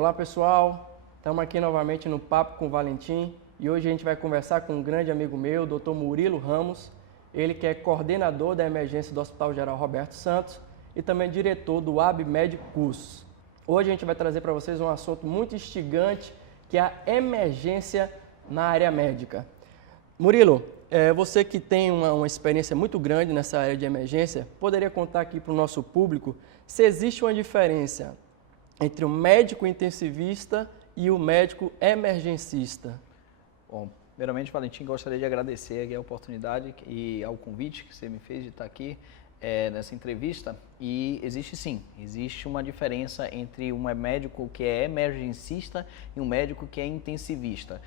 Olá pessoal, estamos aqui novamente no Papo com o Valentim e hoje a gente vai conversar com um grande amigo meu, Dr. Murilo Ramos, ele que é coordenador da emergência do Hospital Geral Roberto Santos e também diretor do ABMed Cursos. Hoje a gente vai trazer para vocês um assunto muito instigante que é a emergência na área médica. Murilo, você que tem uma experiência muito grande nessa área de emergência, poderia contar aqui para o nosso público se existe uma diferença entre o médico intensivista e o médico emergencista? Bom, primeiramente, Valentim, gostaria de agradecer aqui a oportunidade e ao convite que você me fez de estar aqui nessa entrevista. E existe uma diferença entre um médico que é emergencista e um médico que é intensivista.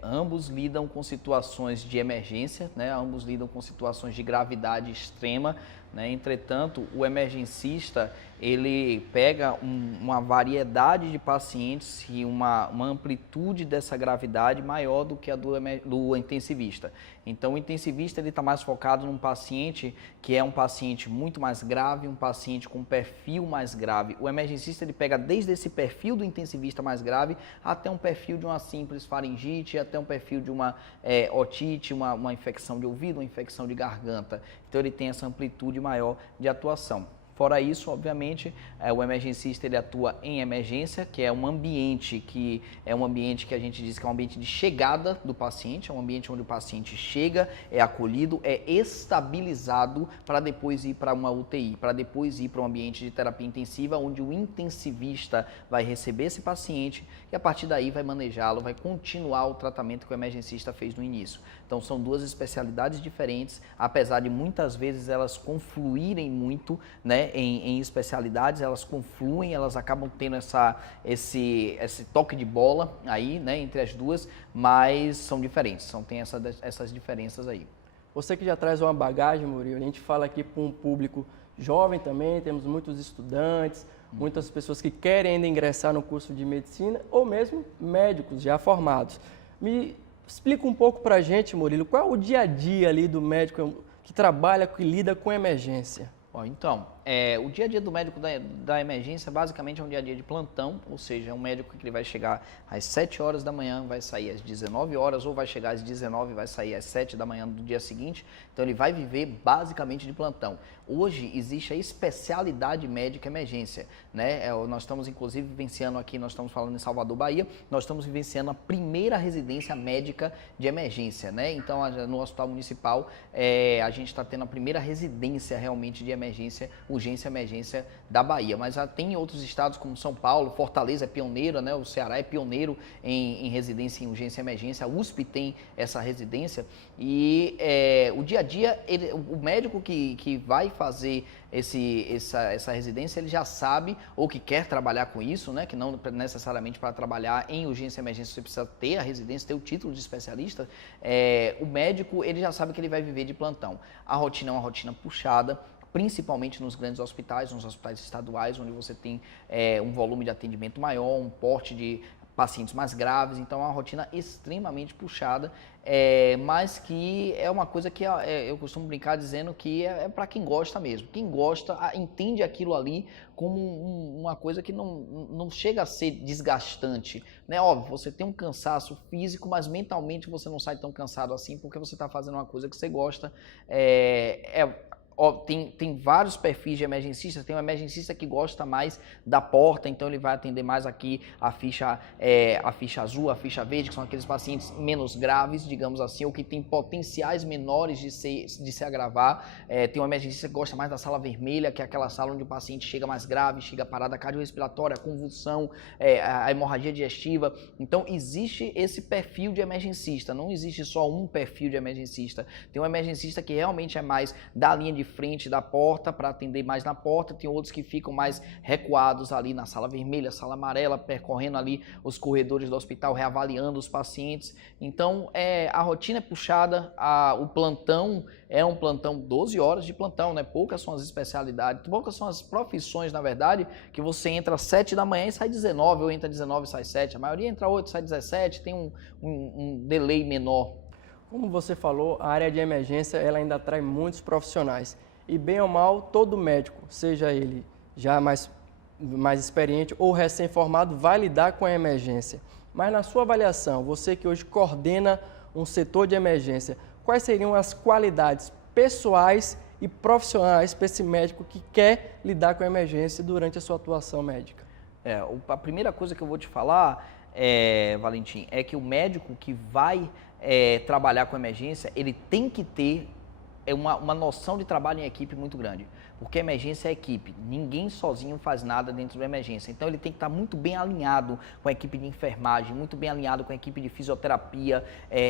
Ambos lidam com situações de emergência, né? Ambos lidam com situações de gravidade extrema, né? Entretanto, o emergencista, ele pega uma variedade de pacientes e uma amplitude dessa gravidade maior do que a do intensivista. Então, o intensivista está mais focado num paciente que é um paciente muito mais grave, um paciente com perfil mais grave. O emergencista, ele pega desde esse perfil do intensivista mais grave até um perfil de uma simples faringite, até um perfil de uma otite, uma infecção de ouvido, uma infecção de garganta. Então, ele tem essa amplitude maior de atuação. Fora isso, obviamente, o emergencista ele atua em emergência, que é um ambiente que a gente diz que é um ambiente de chegada do paciente, é um ambiente onde o paciente chega, é acolhido, é estabilizado para depois ir para uma UTI, para depois ir para um ambiente de terapia intensiva, onde o intensivista vai receber esse paciente e a partir daí vai manejá-lo, vai continuar o tratamento que o emergencista fez no início. Então, são duas especialidades diferentes, apesar de muitas vezes elas confluírem muito, né, em especialidades, elas confluem, elas acabam tendo esse toque de bola aí, né, entre as duas, mas são diferentes, tem essas diferenças aí. Você que já traz uma bagagem, Murilo, a gente fala aqui para um público jovem também, temos muitos estudantes, muitas pessoas que querem ainda ingressar no curso de medicina ou mesmo médicos já formados. Me explica um pouco para a gente, Murilo, qual é o dia a dia ali do médico que trabalha, que lida com emergência? Bom, então, o dia a dia do médico da emergência basicamente é um dia a dia de plantão, ou seja, é um médico que ele vai chegar às 7 horas da manhã, vai sair às 19 horas, ou vai chegar às 19 e vai sair às 7 da manhã do dia seguinte, então ele vai viver basicamente de plantão. Hoje existe a especialidade médica emergência, né? Nós estamos inclusive vivenciando aqui, nós estamos falando em Salvador, Bahia, nós estamos vivenciando a primeira residência médica de emergência, né? Então no Hospital Municipal a gente está tendo a primeira residência realmente de emergência, urgência e emergência da Bahia, mas tem outros estados como São Paulo, Fortaleza é pioneira, né? O Ceará é pioneiro em residência em urgência e emergência, a USP tem essa residência e o dia a dia, o médico que vai fazer essa residência, ele já sabe ou que quer trabalhar com isso, né? Que não necessariamente para trabalhar em urgência e emergência você precisa ter a residência, ter o título de especialista, o médico ele já sabe que ele vai viver de plantão. A rotina é uma rotina puxada, principalmente nos grandes hospitais, nos hospitais estaduais, onde você tem um volume de atendimento maior, um porte de pacientes mais graves, então é uma rotina extremamente puxada, mas que é uma coisa que eu costumo brincar dizendo que é para quem gosta mesmo. Quem gosta entende aquilo ali como uma coisa que não chega a ser desgastante, né? Óbvio, você tem um cansaço físico, mas mentalmente você não sai tão cansado assim porque você está fazendo uma coisa que você gosta. Tem vários perfis de emergencistas, tem um emergencista que gosta mais da porta, então ele vai atender mais aqui a ficha azul, a ficha verde, que são aqueles pacientes menos graves, digamos assim, ou que tem potenciais menores de se agravar. Tem um emergencista que gosta mais da sala vermelha, que é aquela sala onde o paciente chega mais grave, chega parada cardiorrespiratória, convulsão, a hemorragia digestiva. Então existe esse perfil de emergencista, não existe só um perfil de emergencista. Tem um emergencista que realmente é mais da linha de frente da porta para atender mais na porta, tem outros que ficam mais recuados ali na sala vermelha, sala amarela, percorrendo ali os corredores do hospital, reavaliando os pacientes. Então a rotina é puxada, o plantão é um plantão 12 horas de plantão, né? Poucas são as especialidades, poucas são as profissões, na verdade, que você entra às 7 da manhã e sai 19, ou entra 19 e sai 7. A maioria entra 8, sai 17, tem um delay menor. Como você falou, a área de emergência ela ainda atrai muitos profissionais. E bem ou mal, todo médico, seja ele já mais mais experiente ou recém-formado vai lidar com a emergência. Mas na sua avaliação, você que hoje coordena um setor de emergência, quais seriam as qualidades pessoais e profissionais para esse médico que quer lidar com a emergência durante a sua atuação médica? A primeira coisa que eu vou te falar, Valentim, é que o médico que vai trabalhar com emergência, ele tem que ter uma noção de trabalho em equipe muito grande. Porque emergência é equipe, ninguém sozinho faz nada dentro da emergência. Então ele tem que estar muito bem alinhado com a equipe de enfermagem, muito bem alinhado com a equipe de fisioterapia,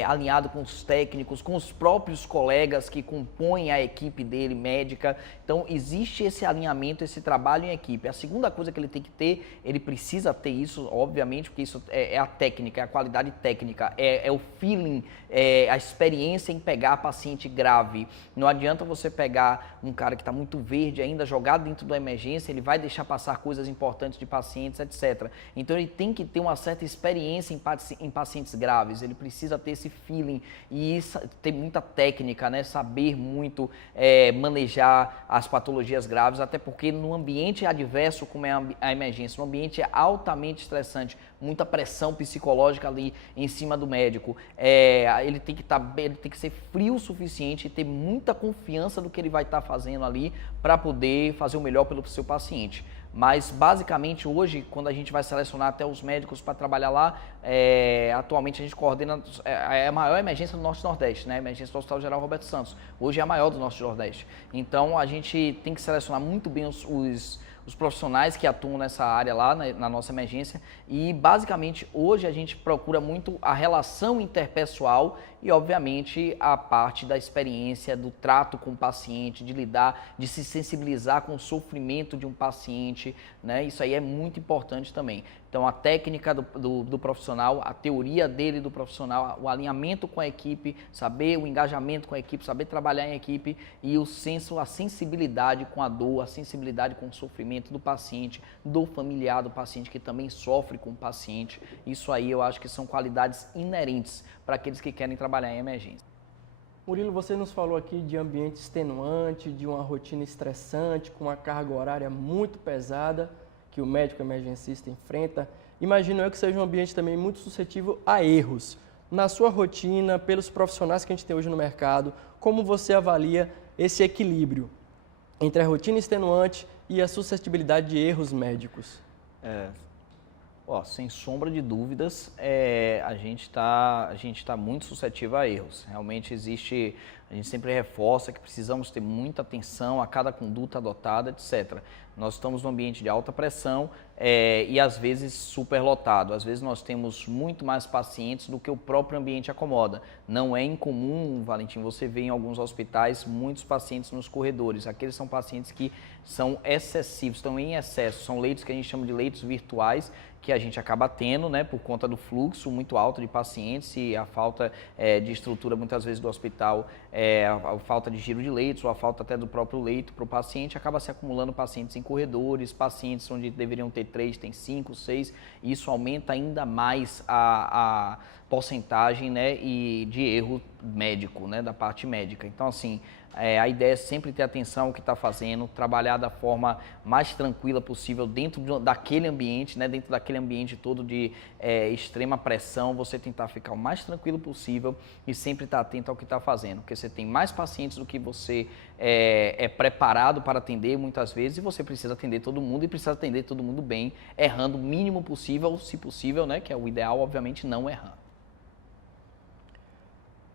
alinhado com os técnicos, com os próprios colegas que compõem a equipe dele, médica. Então existe esse alinhamento, esse trabalho em equipe. A segunda coisa que ele tem que ter, ele precisa ter isso, obviamente, porque isso é a técnica, é a qualidade técnica, é o feeling, a experiência em pegar paciente grave. Não adianta você pegar um cara que está muito verde ainda, jogado dentro da emergência, ele vai deixar passar coisas importantes de pacientes, etc. Então ele tem que ter uma certa experiência em pacientes graves, ele precisa ter esse feeling e ter muita técnica, né? Saber muito manejar as patologias graves, até porque no ambiente adverso como é a emergência, no ambiente altamente estressante, muita pressão psicológica ali em cima do médico, ele tem que ser frio o suficiente e ter muita confiança do que ele vai estar fazendo ali para poder fazer o melhor pelo seu paciente. Mas, basicamente, hoje, quando a gente vai selecionar até os médicos para trabalhar lá, atualmente a gente coordena a maior emergência do Norte-Nordeste, né? A emergência do Hospital Geral Roberto Santos. Hoje é a maior do Norte-Nordeste. Então, a gente tem que selecionar muito bem os profissionais que atuam nessa área lá, na nossa emergência, e basicamente hoje a gente procura muito a relação interpessoal e obviamente a parte da experiência, do trato com o paciente, de lidar, de se sensibilizar com o sofrimento de um paciente, né? Isso aí é muito importante também. Então a técnica do profissional, a teoria dele do profissional, o alinhamento com a equipe, saber o engajamento com a equipe, saber trabalhar em equipe e o senso, a sensibilidade com a dor, a sensibilidade com o sofrimento do paciente, do familiar do paciente que também sofre com o paciente. Isso aí eu acho que são qualidades inerentes para aqueles que querem trabalhar em emergência. Murilo, você nos falou aqui de ambiente extenuante, de uma rotina estressante, com uma carga horária muito pesada que o médico emergencista enfrenta. Imagino eu que seja um ambiente também muito suscetível a erros. Na sua rotina, pelos profissionais que a gente tem hoje no mercado, como você avalia esse equilíbrio entre a rotina extenuante e a suscetibilidade de erros médicos? Sem sombra de dúvidas, a gente tá muito suscetível a erros. Realmente existe, a gente sempre reforça que precisamos ter muita atenção a cada conduta adotada, etc. Nós estamos num ambiente de alta pressão e às vezes superlotado. Às vezes nós temos muito mais pacientes do que o próprio ambiente acomoda. Não é incomum, Valentim, você vê em alguns hospitais muitos pacientes nos corredores. Aqueles são pacientes que são excessivos, estão em excesso. São leitos que a gente chama de leitos virtuais, que a gente acaba tendo, né, por conta do fluxo muito alto de pacientes e a falta de estrutura muitas vezes do hospital, a falta de giro de leitos ou a falta até do próprio leito para o paciente, acaba se acumulando pacientes em corredores, pacientes onde deveriam ter 3, tem 5, 6, e isso aumenta ainda mais a porcentagem, né, de erro médico, né, da parte médica. Então, assim, a ideia é sempre ter atenção ao que está fazendo, trabalhar da forma mais tranquila possível dentro daquele ambiente, né? Dentro daquele ambiente todo de extrema pressão, você tentar ficar o mais tranquilo possível e sempre estar atento ao que está fazendo, porque você tem mais pacientes do que você é preparado para atender muitas vezes e você precisa atender todo mundo e precisa atender todo mundo bem, errando o mínimo possível, se possível, né? Que é o ideal, obviamente, não errando.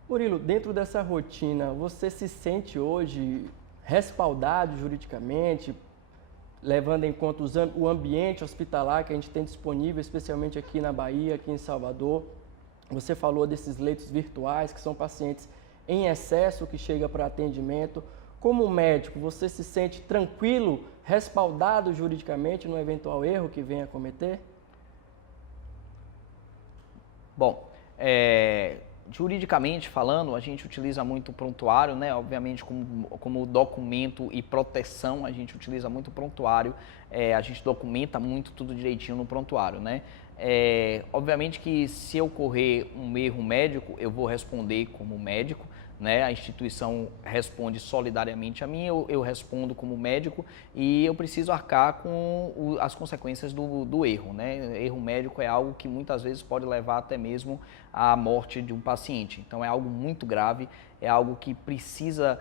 Murilo, dentro dessa rotina, você se sente hoje respaldado juridicamente, levando em conta o ambiente hospitalar que a gente tem disponível, especialmente aqui na Bahia, aqui em Salvador? Você falou desses leitos virtuais, que são pacientes em excesso que chegam para atendimento. Como médico, você se sente tranquilo, respaldado juridicamente no eventual erro que venha a cometer? Bom, juridicamente falando, a gente utiliza muito o prontuário, né? Obviamente, como documento e proteção, a gente utiliza muito o prontuário, a gente documenta muito tudo direitinho no prontuário, né? Obviamente que se ocorrer um erro médico, eu vou responder como médico, né? A instituição responde solidariamente a mim, eu respondo como médico e eu preciso arcar com as consequências do erro, né? Erro médico é algo que muitas vezes pode levar até mesmo à morte de um paciente. Então é algo muito grave, é algo que precisa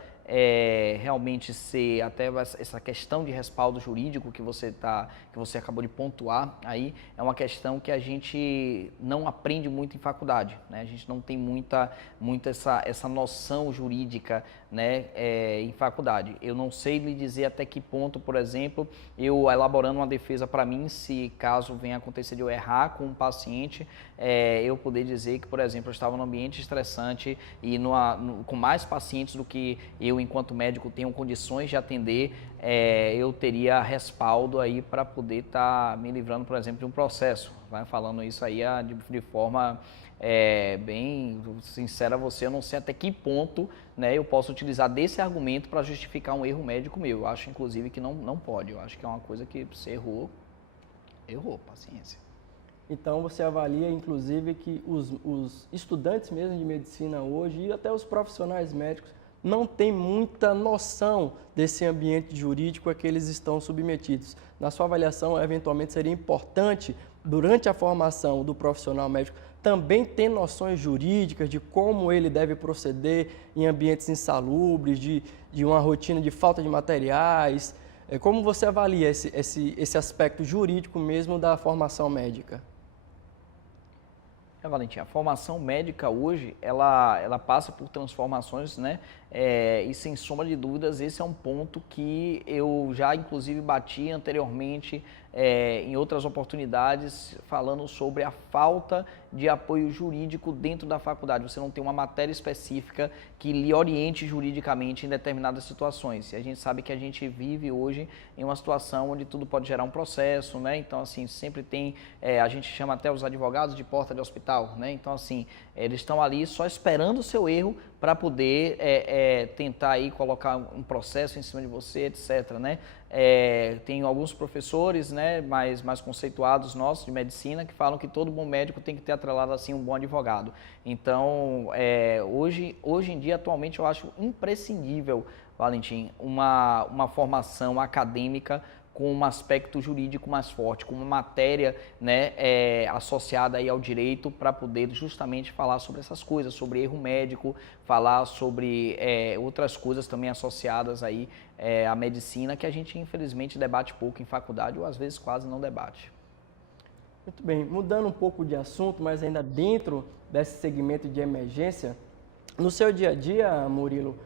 realmente ser, até essa questão de respaldo jurídico que você acabou de pontuar aí, é uma questão que a gente não aprende muito em faculdade, né? A gente não tem muita essa noção jurídica, né, em faculdade. Eu não sei lhe dizer até que ponto, por exemplo, eu elaborando uma defesa para mim, se caso venha acontecer de eu errar com um paciente, eu poder dizer que, por exemplo, eu estava num ambiente estressante e com mais pacientes do que eu, enquanto médico, tenho condições de atender, eu teria respaldo aí para poder estar me livrando, por exemplo, de um processo. Vai falando isso aí de forma bem sincera a você, eu não sei até que ponto, né, eu posso utilizar desse argumento para justificar um erro médico meu. Eu acho, inclusive, que não pode. Eu acho que é uma coisa que você errou, paciência. Então você avalia, inclusive, que os estudantes mesmo de medicina hoje e até os profissionais médicos não têm muita noção desse ambiente jurídico a que eles estão submetidos. Na sua avaliação, eventualmente seria importante, durante a formação do profissional médico, também ter noções jurídicas de como ele deve proceder em ambientes insalubres, de uma rotina de falta de materiais. Como você avalia esse aspecto jurídico mesmo da formação médica? Valentim, a formação médica hoje, ela passa por transformações, né? E sem sombra de dúvidas, esse é um ponto que eu já inclusive bati anteriormente em outras oportunidades, falando sobre a falta de apoio jurídico dentro da faculdade. Você não tem uma matéria específica que lhe oriente juridicamente em determinadas situações. E a gente sabe que a gente vive hoje em uma situação onde tudo pode gerar um processo, né? Então, assim, sempre tem, a gente chama até os advogados de porta de hospital, né? Então, assim, eles estão ali só esperando o seu erro para poder tentar aí colocar um processo em cima de você, etc, né? Tem alguns professores, né, mais conceituados nossos de medicina que falam que todo bom médico tem que ter atrelado assim um bom advogado. Então, hoje em dia, atualmente, eu acho imprescindível, Valentim, uma formação acadêmica com um aspecto jurídico mais forte, com uma matéria, né, associada aí ao direito para poder justamente falar sobre essas coisas, sobre erro médico, falar sobre outras coisas também associadas aí à medicina que a gente infelizmente debate pouco em faculdade ou às vezes quase não debate. Muito bem, mudando um pouco de assunto, mas ainda dentro desse segmento de emergência, no seu dia a dia, Murilo,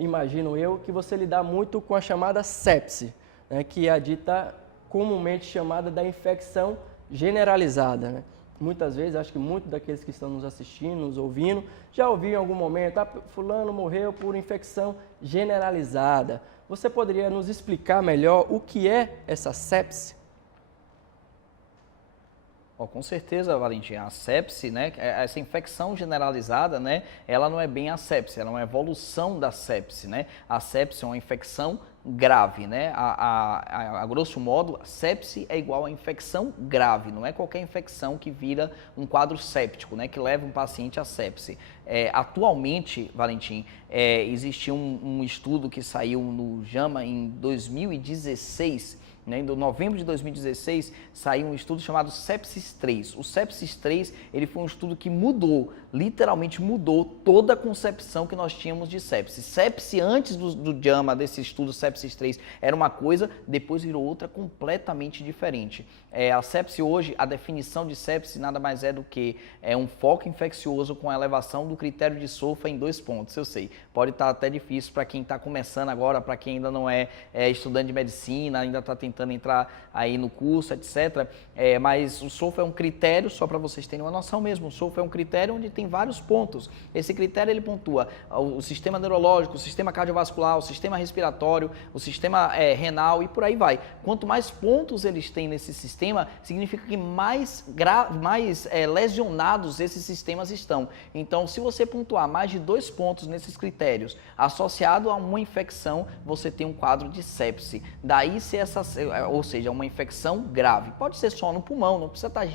imagino eu que você lida muito com a chamada sepse, né, que é a dita comumente chamada da infecção generalizada, né? Muitas vezes, acho que muitos daqueles que estão nos assistindo, nos ouvindo, já ouviram em algum momento, fulano morreu por infecção generalizada. Você poderia nos explicar melhor o que é essa sepse? Com certeza, Valentim, a sepse, né, essa infecção generalizada, né, ela não é bem a sepse, ela é uma evolução da sepse, né? A sepse é uma infecção grave, né? A grosso modo, a sepse é igual a infecção grave, não é qualquer infecção que vira um quadro séptico, né, que leva um paciente à sepse. Atualmente, Valentim, existe um estudo que saiu no JAMA em 2016, né, em novembro de 2016, saiu um estudo chamado Sepsis 3. O Sepsis 3, ele foi um estudo que mudou, literalmente mudou toda a concepção que nós tínhamos de sepse. Sepse antes do JAMA, desse estudo Sepsis 3, era uma coisa, depois virou outra completamente diferente. A sepse hoje, a definição de sepse nada mais é do que um foco infeccioso com elevação do critério de SOFA em 2 pontos. Eu sei, pode estar até difícil para quem está começando agora, para quem ainda não é estudante de medicina, ainda está tentando entrar aí no curso, etc. Mas o SOFA é um critério, só para vocês terem uma noção mesmo, o SOFA é um critério onde tem vários pontos. Esse critério ele pontua o sistema neurológico, o sistema cardiovascular, o sistema respiratório, o sistema renal e por aí vai. Quanto mais pontos eles têm nesse sistema, significa que mais lesionados esses sistemas estão. Então, se você pontuar mais de 2 pontos nesses critérios, associado a uma infecção, você tem um quadro de sepse. Daí, se ou seja, uma infecção grave. Pode ser só no pulmão, não precisa estar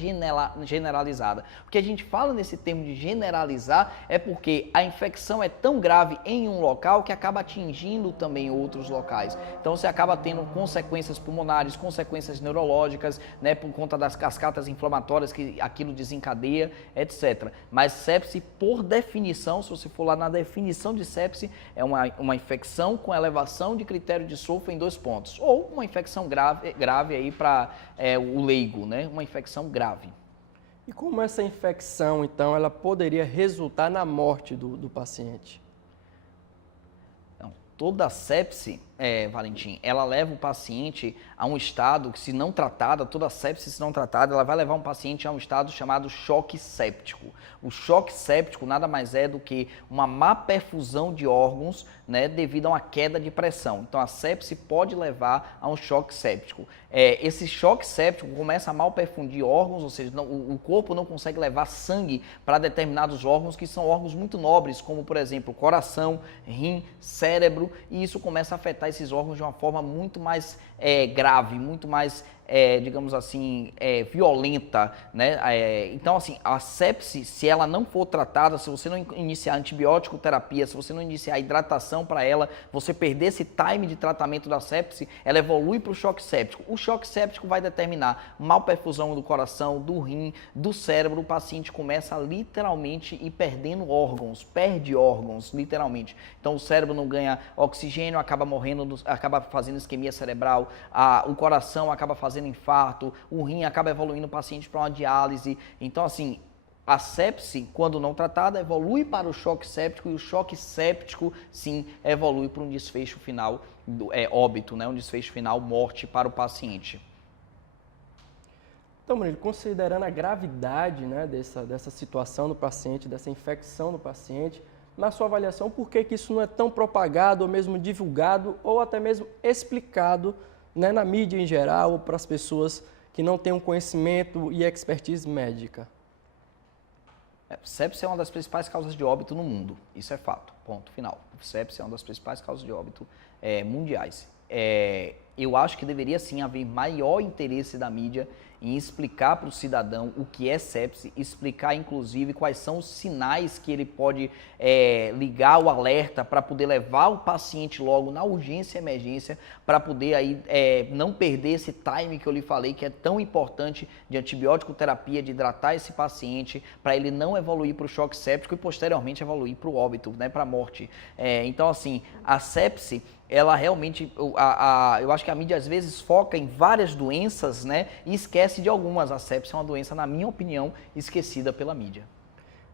generalizada. O que a gente fala nesse termo de generalizar é porque a infecção é tão grave em um local que acaba atingindo também outros locais. Então você acaba tendo consequências pulmonares, consequências neurológicas, né, por conta das cascatas inflamatórias que aquilo desencadeia, etc. Mas sepse, por definição, se você for lá na definição de sepse, é uma infecção com elevação de critério de Solfa em 2 pontos. Ou uma infecção grave aí para o leigo, né? Uma infecção grave. E como essa infecção, então, ela poderia resultar na morte do paciente? Então, toda sepse, Valentim, ela leva o paciente a um estado que, se não tratada, toda sepse, se não tratada, ela vai levar um paciente a um estado chamado choque séptico. O choque séptico nada mais é do que uma má perfusão de órgãos, né, devido a uma queda de pressão. Então, a sepse pode levar a um choque séptico. Esse choque séptico começa a mal perfundir órgãos, ou seja, o corpo não consegue levar sangue para determinados órgãos que são órgãos muito nobres, como, por exemplo, coração, rim, cérebro, e isso começa a afetar esses órgãos de uma forma muito mais grave, muito mais, digamos assim, violenta, né? Então, assim, a sepse, se ela não for tratada, se você não iniciar antibiótico terapia, se você não iniciar hidratação para ela, você perder esse time de tratamento da sepse, ela evolui para o choque séptico. O choque séptico vai determinar mal perfusão do coração, do rim, do cérebro. O paciente começa a literalmente ir perdendo órgãos, perde órgãos, literalmente. Então, o cérebro não ganha oxigênio, acaba morrendo, acaba fazendo isquemia cerebral, o coração acaba fazendo infarto, o rim acaba evoluindo o paciente para uma diálise. Então, assim, a sepse, quando não tratada, evolui para o choque séptico, e o choque séptico, sim, evolui para um desfecho final, óbito, né? Um desfecho final, morte para o paciente. Então, Murilo, considerando a gravidade, né, dessa situação do paciente, dessa infecção do paciente, na sua avaliação, por que isso não é tão propagado, ou mesmo divulgado, ou até mesmo explicado, né, na mídia em geral, ou para as pessoas que não têm um conhecimento e expertise médica? Sepse é uma das principais causas de óbito no mundo, isso é fato, ponto final. Sepse é uma das principais causas de óbito mundiais. Eu acho que deveria sim haver maior interesse da mídia em explicar para o cidadão o que é sepse, explicar inclusive quais são os sinais que ele pode ligar o alerta para poder levar o paciente logo na urgência e emergência, para poder aí não perder esse time que eu lhe falei, que é tão importante, de antibiótico terapia, de hidratar esse paciente, para ele não evoluir para o choque séptico e posteriormente evoluir para o óbito, né, para a morte. Então, assim, a sepse, ela realmente, eu acho que a mídia às vezes foca em várias doenças, né, e esquece de algumas. A sepse é uma doença, na minha opinião, esquecida pela mídia.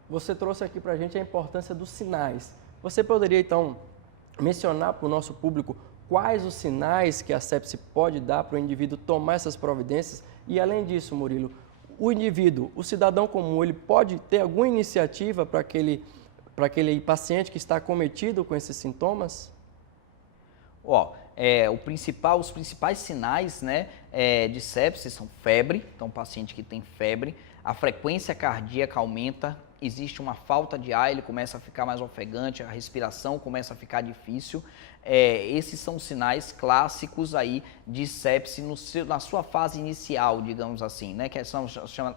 Você trouxe aqui para a gente a importância dos sinais. Você poderia, então, mencionar para o nosso público quais os sinais que a sepse pode dar para o indivíduo tomar essas providências? E, além disso, Murilo, o indivíduo, o cidadão comum, ele pode ter alguma iniciativa para aquele paciente que está acometido com esses sintomas? Os principais sinais, né, de sepse são febre, então o paciente que tem febre, a frequência cardíaca aumenta, existe uma falta de ar, ele começa a ficar mais ofegante, a respiração começa a ficar difícil. Esses são sinais clássicos aí de sepse na sua fase inicial, digamos assim, né? Que são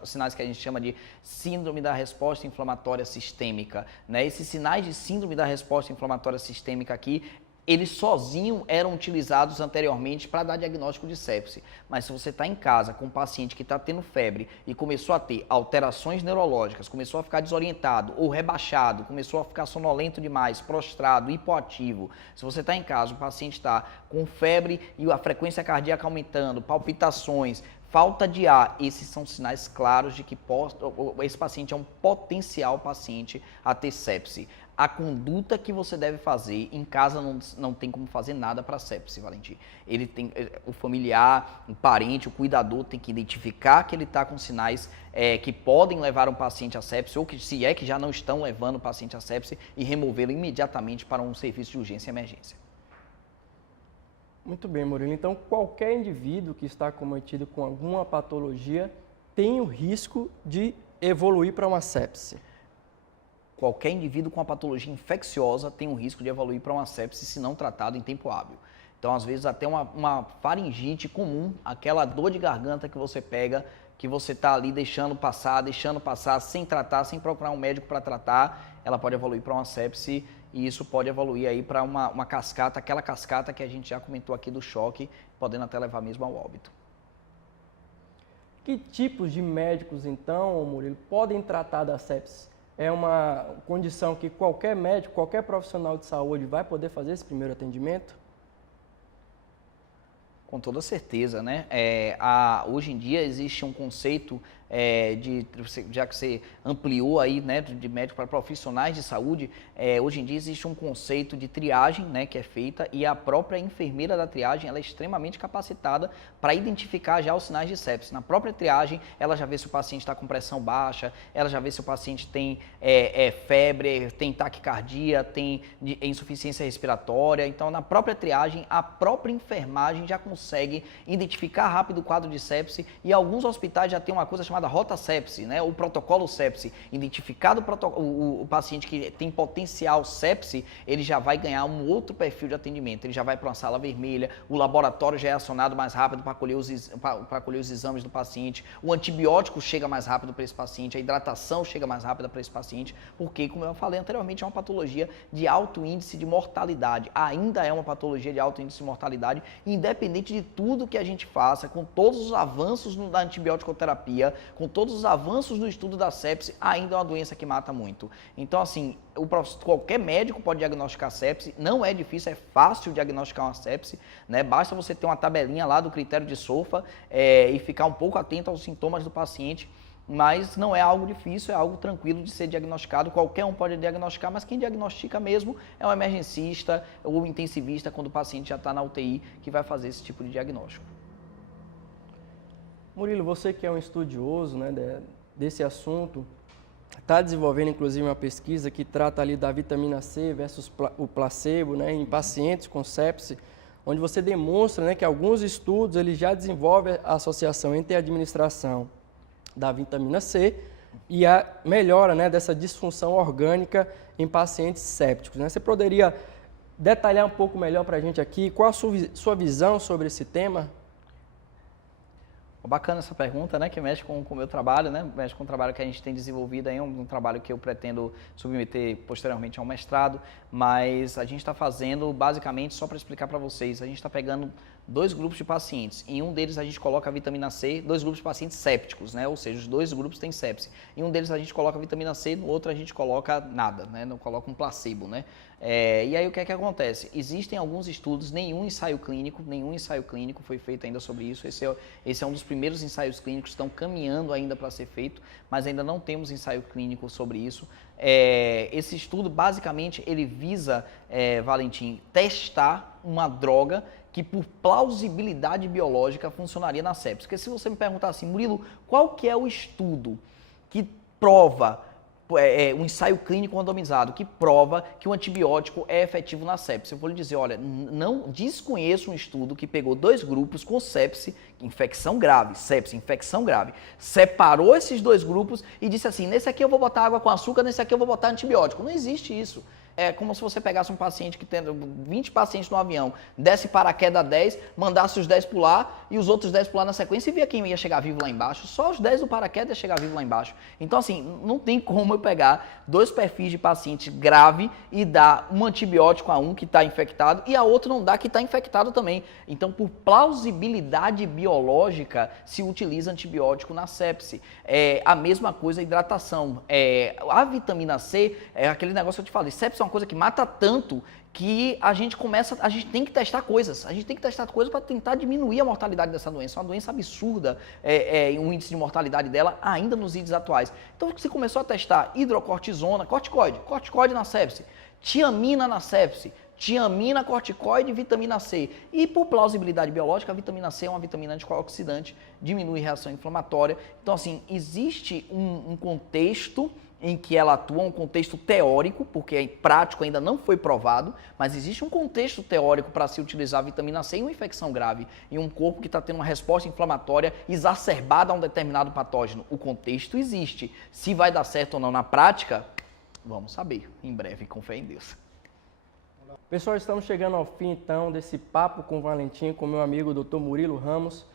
sinais que a gente chama de síndrome da resposta inflamatória sistêmica, né? Esses sinais de síndrome da resposta inflamatória sistêmica aqui, eles sozinhos eram utilizados anteriormente para dar diagnóstico de sepse. Mas se você está em casa com um paciente que está tendo febre e começou a ter alterações neurológicas, começou a ficar desorientado ou rebaixado, começou a ficar sonolento demais, prostrado, hipoativo. Se você está em casa, o paciente está com febre e a frequência cardíaca aumentando, palpitações, falta de ar, esses são sinais claros de que esse paciente é um potencial paciente a ter sepse. A conduta que você deve fazer em casa não tem como fazer nada para sepse, Valentim. O familiar, o parente, o cuidador tem que identificar que ele está com sinais que podem levar um paciente a sepse, ou que se é que já não estão levando o paciente a sepse, e removê-lo imediatamente para um serviço de urgência e emergência. Muito bem, Murilo. Então, qualquer indivíduo que está acometido com alguma patologia tem o risco de evoluir para uma sepse. Qualquer indivíduo com uma patologia infecciosa tem o risco de evoluir para uma sepse se não tratado em tempo hábil. Então, às vezes, até uma faringite comum, aquela dor de garganta que você pega, que você está ali deixando passar, sem tratar, sem procurar um médico para tratar, ela pode evoluir para uma sepse e isso pode evoluir aí para uma cascata, aquela cascata que a gente já comentou aqui do choque, podendo até levar mesmo ao óbito. Que tipos de médicos, então, Murilo, podem tratar da sepse? É uma condição que qualquer médico, qualquer profissional de saúde vai poder fazer esse primeiro atendimento? Com toda certeza, né? Hoje em dia existe um conceito já que você ampliou aí, né, de médico para profissionais de saúde, hoje em dia existe um conceito de triagem, né, que é feita e a própria enfermeira da triagem, ela é extremamente capacitada para identificar já os sinais de sepse. Na própria triagem, ela já vê se o paciente está com pressão baixa, ela já vê se o paciente tem febre, tem taquicardia, tem insuficiência respiratória. Então, na própria triagem, a própria enfermagem já consegue identificar rápido o quadro de sepse e alguns hospitais já têm uma coisa chamada rota sepse, né? O protocolo sepse. Identificado o paciente que tem potencial sepse, ele já vai ganhar um outro perfil de atendimento. Ele já vai para uma sala vermelha, o laboratório já é acionado mais rápido para colher os exames do paciente, o antibiótico chega mais rápido para esse paciente, a hidratação chega mais rápida para esse paciente, porque, como eu falei anteriormente, é uma patologia de alto índice de mortalidade. Ainda é uma patologia de alto índice de mortalidade, independente de tudo que a gente faça, com todos os avanços da antibiótico-terapia, com todos os avanços no estudo da sepse, ainda é uma doença que mata muito. Então, assim, qualquer médico pode diagnosticar sepse, não é difícil, é fácil diagnosticar uma sepse, né? Basta você ter uma tabelinha lá do critério de SOFA e ficar um pouco atento aos sintomas do paciente, mas não é algo difícil, é algo tranquilo de ser diagnosticado, qualquer um pode diagnosticar, mas quem diagnostica mesmo é um emergencista ou intensivista, quando o paciente já está na UTI, que vai fazer esse tipo de diagnóstico. Murilo, você que é um estudioso, né, desse assunto, está desenvolvendo inclusive uma pesquisa que trata ali da vitamina C versus o placebo, né, em pacientes com sepse, onde você demonstra, né, que alguns estudos eles já desenvolvem a associação entre a administração da vitamina C e a melhora, né, dessa disfunção orgânica em pacientes sépticos, né? Você poderia detalhar um pouco melhor para a gente aqui qual a sua visão sobre esse tema? Bacana essa pergunta, né, que mexe com o meu trabalho, né, mexe com o trabalho que a gente tem desenvolvido aí, um trabalho que eu pretendo submeter posteriormente ao mestrado, mas a gente está fazendo basicamente, só para explicar para vocês, a gente está pegando dois grupos de pacientes, em um deles a gente coloca a vitamina C, dois grupos de pacientes sépticos, né, ou seja, os dois grupos têm sepse, em um deles a gente coloca a vitamina C, no outro a gente coloca nada, né, não coloca um placebo, né. E aí o que é que acontece? Existem alguns estudos, nenhum ensaio clínico foi feito ainda sobre isso, esse é um dos primeiros ensaios clínicos que estão caminhando ainda para ser feito, mas ainda não temos ensaio clínico sobre isso. Esse estudo, basicamente, ele visa, Valentim, testar uma droga que por plausibilidade biológica funcionaria na sepse. Porque se você me perguntar assim, Murilo, qual que é o estudo que prova um ensaio clínico randomizado que prova que o antibiótico é efetivo na sepse? Eu vou lhe dizer, olha, não desconheço um estudo que pegou dois grupos com sepse, infecção grave, separou esses dois grupos e disse assim, nesse aqui eu vou botar água com açúcar, nesse aqui eu vou botar antibiótico. Não existe isso. É como se você pegasse um paciente que tem 20 pacientes no avião, desse paraquedas 10, mandasse os 10 pular e os outros 10 pular na sequência e via quem ia chegar vivo lá embaixo. Só os 10 do paraquedas ia chegar vivo lá embaixo. Então, assim, não tem como eu pegar dois perfis de paciente grave e dar um antibiótico a um que está infectado e a outro não dá que está infectado também. Então, por plausibilidade biológica, se utiliza antibiótico na sepse. A mesma coisa a hidratação. A vitamina C, é aquele negócio que eu te falei, sepse é uma coisa que mata tanto que a gente tem que testar coisas. A gente tem que testar coisas para tentar diminuir a mortalidade dessa doença. É uma doença absurda, o índice de mortalidade dela ainda nos índices atuais. Então, você começou a testar hidrocortisona, corticoide na sepse, tiamina na sepse, tiamina, corticoide, vitamina C. E por plausibilidade biológica, a vitamina C é uma vitamina antioxidante, diminui reação inflamatória. Então, assim, existe um contexto em que ela atua, um contexto teórico, porque prático ainda não foi provado, mas existe um contexto teórico para se utilizar a vitamina C em uma infecção grave, em um corpo que está tendo uma resposta inflamatória exacerbada a um determinado patógeno. O contexto existe. Se vai dar certo ou não na prática, vamos saber em breve, com fé em Deus. Pessoal, estamos chegando ao fim então desse papo com o Valentim, com meu amigo Dr. Murilo Ramos,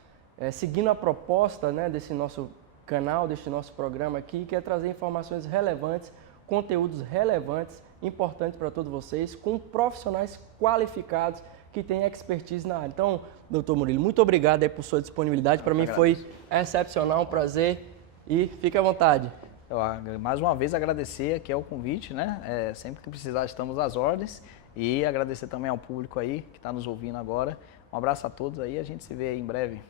seguindo a proposta, né, desse nosso canal, deste nosso programa aqui, que é trazer informações relevantes, conteúdos relevantes, importantes para todos vocês, com profissionais qualificados que têm expertise na área. Então, doutor Murilo, muito obrigado aí por sua disponibilidade. Para mim foi excepcional, um prazer e fique à vontade. Eu, mais uma vez agradecer aqui ao convite, né? Sempre que precisar estamos às ordens e agradecer também ao público aí que está nos ouvindo agora. Um abraço a todos aí, a gente se vê aí em breve.